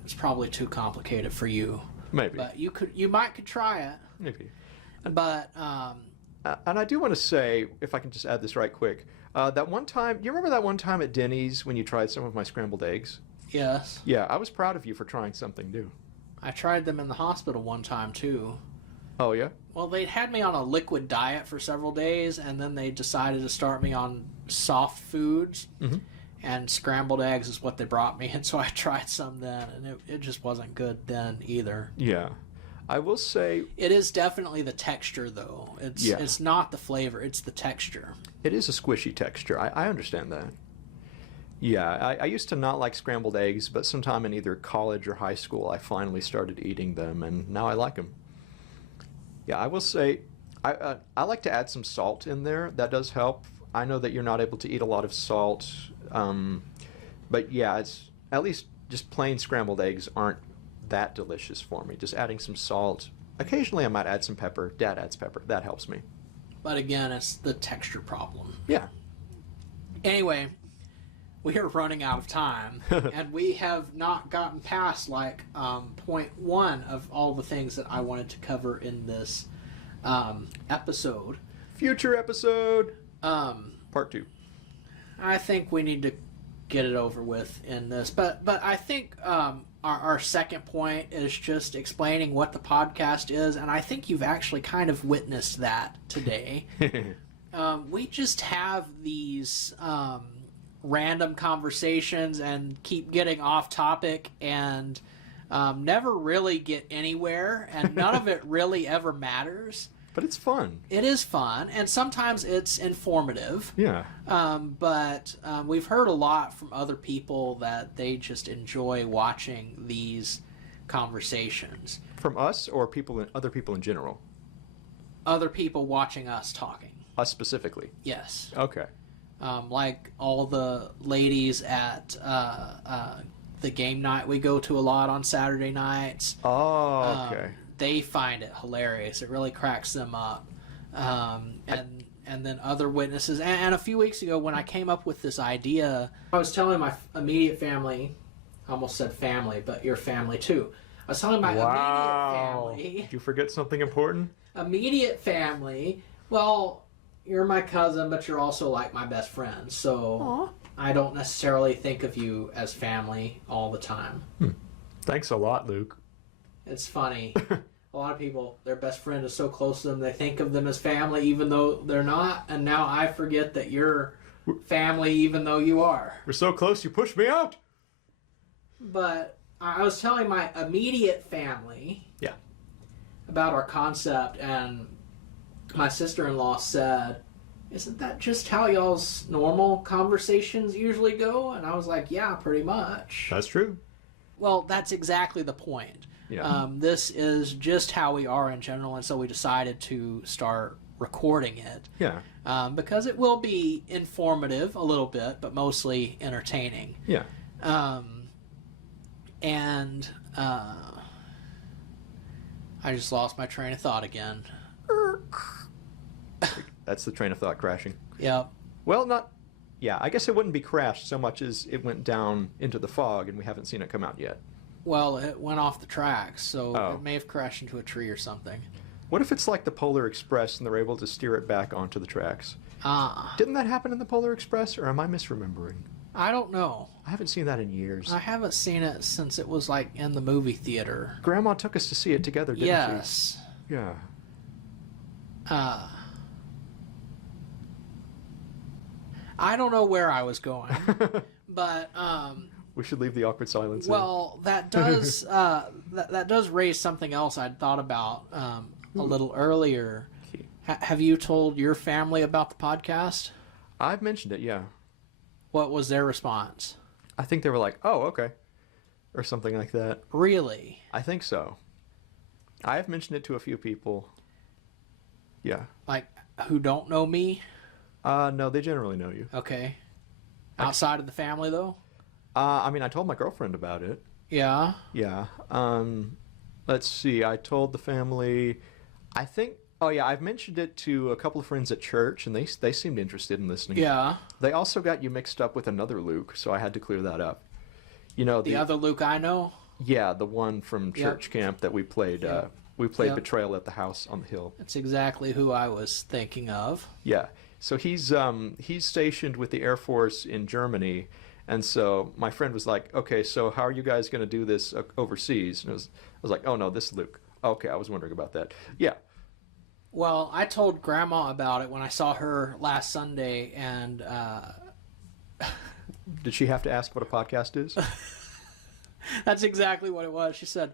it's probably too complicated for you. Maybe. But you might could try it. Maybe. But and I do want to say, if I can just add this right quick, that one time, you remember that one time at Denny's when you tried some of my scrambled eggs? yes, Yeah, I was proud of you for trying something new. I tried them in the hospital one time too. Oh, yeah? Well, they'd had me on a liquid diet for several days, and then they decided to start me on soft foods, and scrambled eggs is what they brought me, and so I tried some then, and it just wasn't good then either. Yeah. I will say... It is definitely the texture, though. It's not the flavor, it's the texture. It is a squishy texture. I understand that. Yeah, I used to not like scrambled eggs, but sometime in either college or high school, I finally started eating them, and now I like them. Yeah, I will say, I like to add some salt in there. That does help. I know that you're not able to eat a lot of salt, but yeah, it's at least just plain scrambled eggs aren't that delicious for me. Just adding some salt. Occasionally I might add some pepper. Dad adds pepper. That helps me. But again, it's the texture problem. Yeah. Anyway, we are running out of time, and we have not gotten past like point one of all the things that I wanted to cover in this episode. Future episode. Part 2. I think we need to get it over with in this. But I think our second point is just explaining what the podcast is, and I think you've actually kind of witnessed that today. We just have these random conversations and keep getting off topic and never really get anywhere, and none of it really ever matters. But it's fun. It is fun, and sometimes it's informative. Yeah. But we've heard a lot from other people that they just enjoy watching these conversations. From us or other people in general? Other people watching us talking. Us specifically? Yes. Okay. Like all the ladies at the game night we go to a lot on Saturday nights. Oh, okay. They find it hilarious. It really cracks them up. And then other witnesses. And a few weeks ago when I came up with this idea, I was telling my immediate family, I almost said family, but your family too. I was telling my immediate family. Did you forget something important? Immediate family. Well, you're my cousin, but you're also like my best friend. So Aww. I don't necessarily think of you as family all the time. Thanks a lot, Luke. It's funny. A lot of people, their best friend is so close to them, they think of them as family even though they're not. And now I forget that you're family even though you are. We're so close, you pushed me out. But I was telling my immediate family about our concept, and my sister-in-law said, "Isn't that just how y'all's normal conversations usually go?" And I was like, "Yeah, pretty much." That's true. Well, that's exactly the point. Yeah. This is just how we are in general, and so we decided to start recording it. Yeah. Because it will be informative a little bit, but mostly entertaining. Yeah. And I just lost my train of thought again. That's the train of thought crashing. Yep. Well, I guess it wouldn't be crashed so much as it went down into the fog and we haven't seen it come out yet. Well, it went off the tracks, so Oh. it may have crashed into a tree or something. What if it's like the Polar Express and they're able to steer it back onto the tracks? Didn't that happen in the Polar Express, or am I misremembering? I don't know. I haven't seen that in years. I haven't seen it since it was like in the movie theater. Grandma took us to see it together, didn't Yes. she? Yeah. I don't know where I was going, but We should leave the awkward silence in. well, that does that does raise something else I'd thought about a little earlier. Have you told your family about the podcast? I've mentioned it, yeah. What was their response? I think they were like, "Oh, okay," or something like that. Really? I think so. I have mentioned it to a few people. Yeah. Like, who don't know me? No, they generally know you. Okay. Outside of the family, though? I mean, I told my girlfriend about it. Yeah. Yeah. Let's see. I told the family. I think. Oh yeah, I've mentioned it to a couple of friends at church, and they seemed interested in listening. Yeah. They also got you mixed up with another Luke, so I had to clear that up. You know The other Luke I know? Yeah, the one from church camp that we played. We played Betrayal at the house on the hill. That's exactly who I was thinking of. Yeah. So he's stationed with the Air Force in Germany, and so my friend was like, "Okay, so how are you guys going to do this overseas?" And I was like, "Oh no, this is Luke." Okay, I was wondering about that. Yeah. Well, I told Grandma about it when I saw her last Sunday, and Did she have to ask what a podcast is? that's exactly what it was. She said,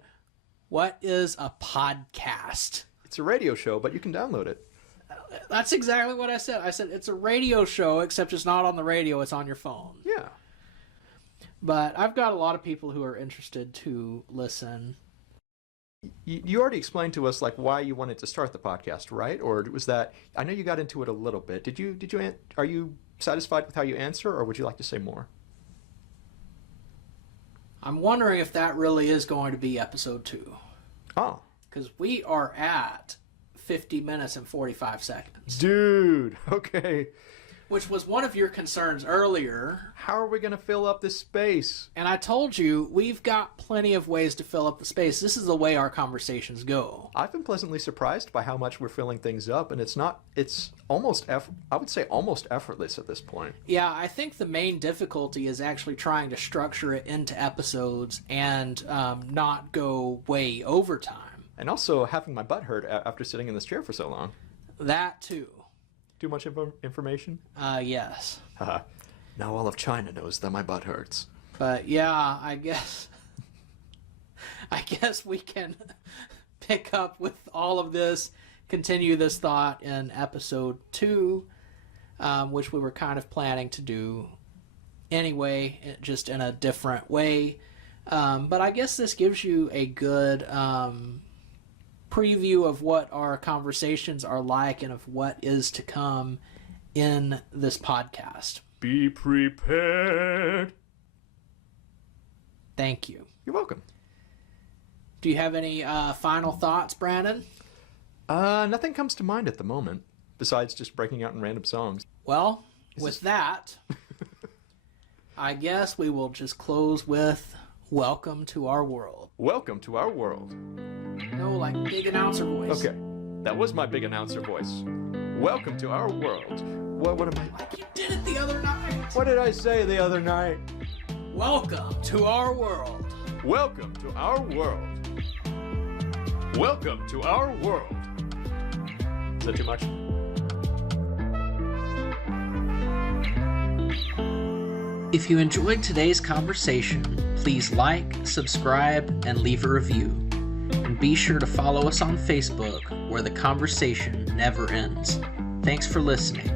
"What is a podcast?" It's a radio show, but you can download it. That's exactly what I said. I said, it's a radio show, except it's not on the radio, it's on your phone. Yeah. But I've got a lot of people who are interested to listen. You already explained to us like why you wanted to start the podcast, right? Or was that, I know you got into it a little bit. Are you satisfied with how you answer, or would you like to say more? I'm wondering if that really is going to be episode 2. Oh. Because we are at 50 minutes and 45 seconds. Dude, okay. which was one of your concerns earlier. How are we going to fill up this space? And I told you, we've got plenty of ways to fill up the space. This is the way our conversations go. I've been pleasantly surprised by how much we're filling things up, and it's almost, I would say almost effortless at this point. Yeah, I think the main difficulty is actually trying to structure it into episodes and not go way over time. And also having my butt hurt after sitting in this chair for so long. That too. Too much information? Yes. Haha. Now all of China knows that my butt hurts. But yeah, I guess we can pick up with all of this, continue this thought in episode 2, which we were kind of planning to do anyway, just in a different way. But I guess this gives you a good preview of what our conversations are like and of what is to come in this podcast. Be prepared. Thank you. You're welcome. Do you have any final thoughts, Brandon? Nothing comes to mind at the moment, besides just breaking out in random songs. Well, with that, I guess we will just close with Welcome to Our World. Welcome to our world. No, like big announcer voice. Okay, that was my big announcer voice. Welcome to our world. What am I... Like you did it the other night. What did I say the other night? Welcome to our world. Welcome to our world. Welcome to our world. Is that too much? If you enjoyed today's conversation, please like, subscribe, and leave a review. And be sure to follow us on Facebook, where the conversation never ends. Thanks for listening.